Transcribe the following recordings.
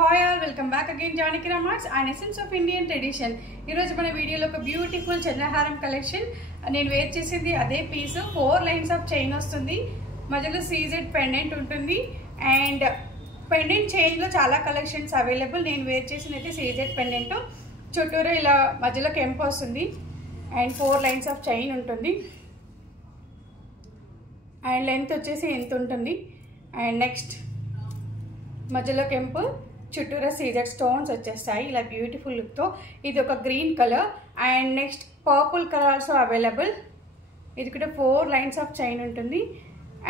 Hi all, welcome back again Janaki Ramarts and Essence of Indian Tradition. ఈ రోజు మన వీడియోలో ఒక బ్యూటిఫుల్ చంద్రహారం కలెక్షన్ నేను వేర్ చేసింది అదే పీస్ 4 లైన్స్ ఆఫ్ చైన్ వస్తుంది. మధ్యలో సీజెడ్ పెండెంట్ ఉంటుంది అండ్ పెండెంట్ చైన్ లో చాలా కలెక్షన్స్ అవైలబుల్. నేను వేర్ చేసినది సీజెడ్ పెండెంట్, చుట్టూరు ఇలా మధ్యలో కెంప్ వస్తుంది అండ్ 4 లైన్స్ ఆఫ్ చైన్ ఉంటుంది అండ్ లెంత్ వచ్చేసి ఎంత ఉంటుంది అండ్ నెక్స్ట్ మధ్యలో కెంపు చుట్టూరా సీజెడ్ స్టోన్స్ వచ్చేస్తాయి ఇలా బ్యూటిఫుల్ లుక్తో. ఇది ఒక green colour and next purple colour also available. ఇది కూడా 4 లైన్స్ ఆఫ్ చైన్ ఉంటుంది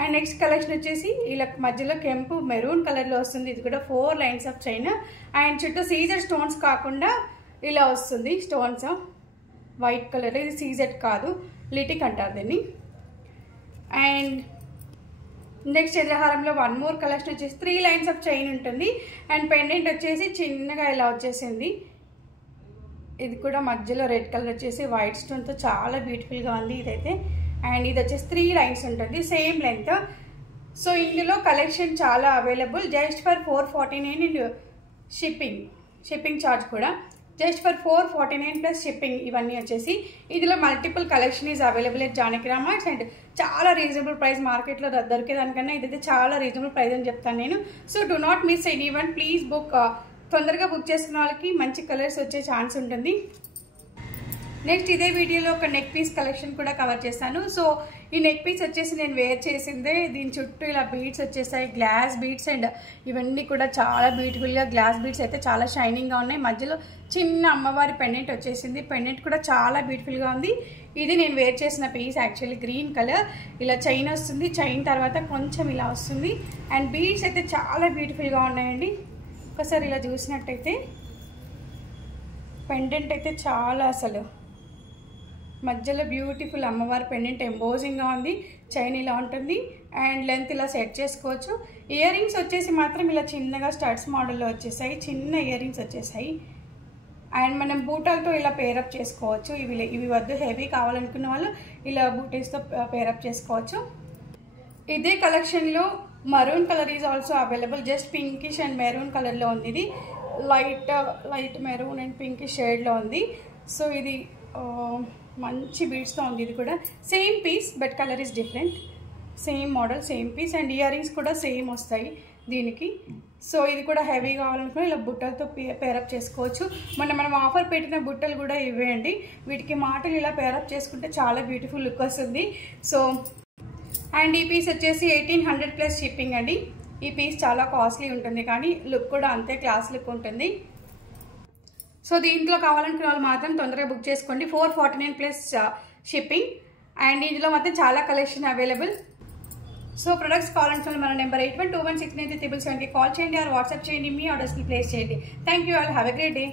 అండ్ నెక్స్ట్ కలెక్షన్ వచ్చేసి ఇలా మధ్యలో కెంపు మెరూన్ కలర్లో వస్తుంది. ఇది కూడా 4 లైన్స్ ఆఫ్ చైన్ అండ్ చుట్టూ సీజెడ్ స్టోన్స్ కాకుండా ఇలా వస్తుంది స్టోన్స్ వైట్ కలర్. ఇది సీజెడ్ కాదు, లిటిక్ అంటారు దీన్ని. అండ్ నెక్స్ట్ చంద్రహారంలో 1 మోర్ కలెక్షన్ వచ్చేసి 3 లైన్స్ ఆఫ్ చైన్ ఉంటుంది అండ్ పెండెంట్ వచ్చేసి చిన్నగా ఇలా వచ్చేసింది. ఇది కూడా మధ్యలో రెడ్ కలర్ వచ్చేసి వైట్ స్టోన్తో చాలా బ్యూటిఫుల్గా ఉంది ఇదైతే. అండ్ ఇది వచ్చేసి 3 లైన్స్ ఉంటుంది సేమ్ లెంత్. సో ఇందులో కలెక్షన్ చాలా available just for 449 and shipping charge కూడా జస్ట్ ఫర్ 449 ప్లస్ షిప్పింగ్. ఇవన్నీ వచ్చేసి ఇందులో multiple collection is available at Janaki Ram arts and చాలా రీజనబుల్ ప్రైస్. మార్కెట్లో దొరికేదానికన్నా ఇదైతే చాలా రీజనబుల్ ప్రైస్ అని చెప్తాను నేను. So do not miss any one, please book. తొందరగా బుక్ చేసుకున్న వాళ్ళకి మంచి కలర్స్ వచ్చే ఛాన్స్ ఉంటుంది. నెక్స్ట్ ఇదే వీడియోలో ఒక నెక్ పీస్ కలెక్షన్ కూడా కవర్ చేస్తాను. సో ఈ నెక్ పీస్ వచ్చేసి నేను వేర్ చేసిందే. దీని చుట్టూ ఇలా బీడ్స్ వచ్చేసాయి, గ్లాస్ బీడ్స్ అండ్ ఇవన్నీ కూడా చాలా బ్యూటిఫుల్గా. గ్లాస్ బీడ్స్ అయితే చాలా షైనింగ్గా ఉన్నాయి. మధ్యలో చిన్న అమ్మవారి పెండెంట్ వచ్చేసింది. పెండెంట్ కూడా చాలా బ్యూటిఫుల్గా ఉంది. ఇది నేను వేర్ చేసిన పీస్ యాక్చువల్లీ గ్రీన్ కలర్. ఇలా చైన్ వస్తుంది, చైన్ తర్వాత కొంచెం ఇలా వస్తుంది అండ్ బీడ్స్ అయితే చాలా బ్యూటిఫుల్గా ఉన్నాయండి. ఒకసారి ఇలా చూసినట్టయితే పెండెంట్ అయితే చాలా అసలు మధ్యలో బ్యూటిఫుల్ అమ్మవారి పెండెంట్ ఎంబోజింగ్గా ఉంది. చైన్ ఇలా ఉంటుంది అండ్ లెంత్ ఇలా సెట్ చేసుకోవచ్చు. ఇయర్ రింగ్స్ వచ్చేసి మాత్రం ఇలా చిన్నగా స్టడ్స్ మోడల్లో వచ్చేసాయి, చిన్న ఇయర్ రింగ్స్ వచ్చేసాయి అండ్ మనం బూటాలతో ఇలా పేరప్ చేసుకోవచ్చు. ఇవి వద్దు హెవీ కావాలనుకున్న వాళ్ళు ఇలా బూటీస్తో పేరప్ చేసుకోవచ్చు. ఇదే కలెక్షన్లో maroon colour is also available. Just pinkish and maroon కలర్లో ఉంది. ఇది లైట్ మెరూన్ అండ్ పింకిష్ షేడ్లో ఉంది. సో ఇది మంచి బీడ్స్తో ఉంది. ఇది కూడా same piece but colour is different. Same model same piece and earrings కూడా సేమ్ వస్తాయి దీనికి. సో ఇది కూడా హెవీ కావాలనుకుని ఇలా బుట్టలతో పేరప్ చేసుకోవచ్చు. మనం ఆఫర్ పెట్టిన బుట్టలు కూడా ఇవ్వండి. వీటికి మాటలు ఇలా పేరప్ చేసుకుంటే చాలా బ్యూటిఫుల్ లుక్ వస్తుంది. సో అండ్ ఈ పీస్ వచ్చేసి 1800 ప్లస్ షిప్పింగ్ అండి. ఈ పీస్ చాలా కాస్ట్లీ ఉంటుంది కానీ లుక్ కూడా అంతే క్లాస్ లుక్ ఉంటుంది. సో దీంట్లో కావాలనుకున్న వాళ్ళు మాత్రం తొందరగా బుక్ చేసుకోండి. 449 ప్లస్ షిప్పింగ్ అండ్ ఇందులో మాత్రం చాలా కలెక్షన్ అవైలబుల్. సో ప్రొడక్ట్స్ కావాలనుకున్న మన నెంబర్ 81216937కి కాల్ చేయండి ఆర్ వాట్సాప్ చేయండి. మీ ఆర్డర్స్ని ప్లేస్ చేయండి. Thank you all, have a great day.